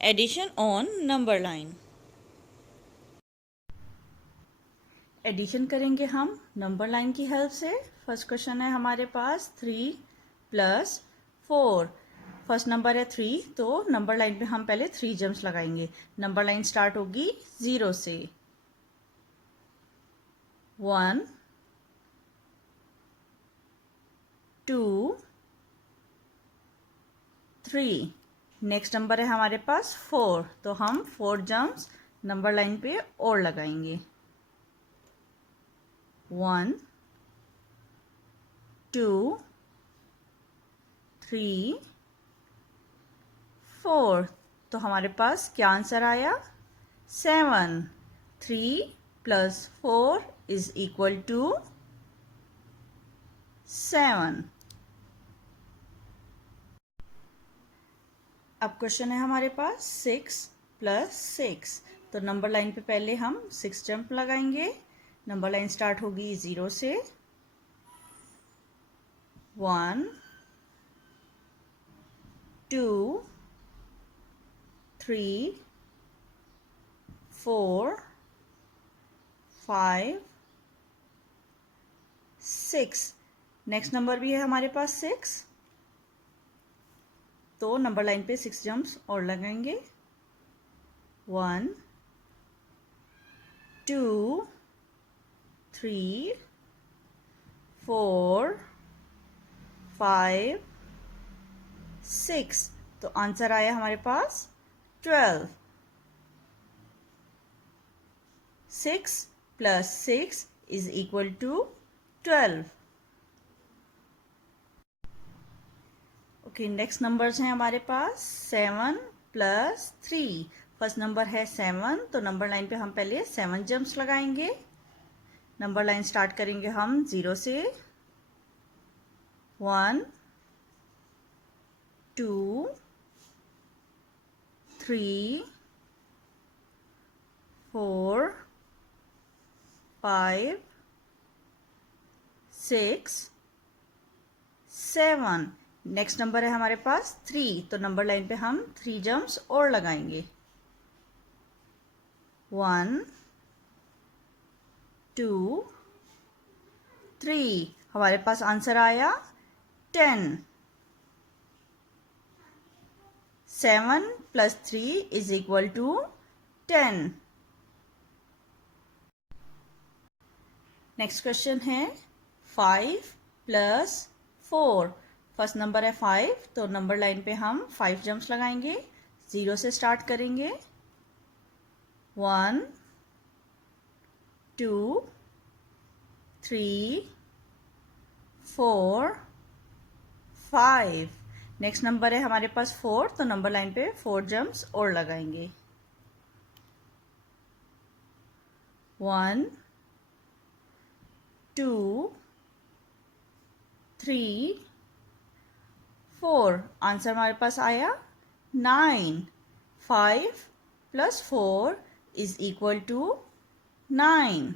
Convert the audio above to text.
Addition on number line. Addition करेंगे हम number line की हेल्प से। फर्स्ट क्वेश्चन है हमारे पास 3 + 4। फर्स्ट नंबर है 3, तो नंबर लाइन पे हम पहले 3 जम्स लगाएंगे। नंबर लाइन स्टार्ट होगी 0 से। 1 2 3। नेक्स्ट नंबर है हमारे पास 4, तो हम 4 जम्प्स नंबर लाइन पे और लगाएंगे। 1 2 3 4। तो हमारे पास क्या आंसर आया? 7। 3 + 4 = 7। अब क्वेश्चन है हमारे पास 6 + 6। तो नंबर लाइन पे पहले हम 6 जंप लगाएंगे। नंबर लाइन स्टार्ट होगी 0 से। 1 2 3 4 5 6। नेक्स्ट नंबर भी है हमारे पास 6, तो नंबर लाइन पे 6 जंप्स और लगाएंगे। 1 2 3 4 5 6। तो आंसर आया हमारे पास 12। 6 + 6 = 12। ओके, नेक्स्ट नंबर्स हैं हमारे पास 7 + 3। फर्स्ट नंबर है 7, तो नंबर लाइन पे हम पहले 7 जंप्स लगाएंगे। नंबर लाइन स्टार्ट करेंगे हम 0 से। 1 2 3 4 5 6 7। नेक्स्ट नंबर है हमारे पास 3, तो नंबर लाइन पे हम 3 जंप्स और लगाएंगे। 1 2 3। हमारे पास आंसर आया 10। 7 + 3 = 10। नेक्स्ट क्वेश्चन है 5 + 4। फर्स्ट नंबर है 5, तो नंबर लाइन पे हम 5 जंप्स लगाएंगे। 0 से स्टार्ट करेंगे। 1 2 3 4 5। नेक्स्ट नंबर है हमारे पास 4, तो नंबर लाइन पे 4 जंप्स और लगाएंगे। 1 2 3 4। आंसर हमारे पास आया 9। 5 + 4 = 9।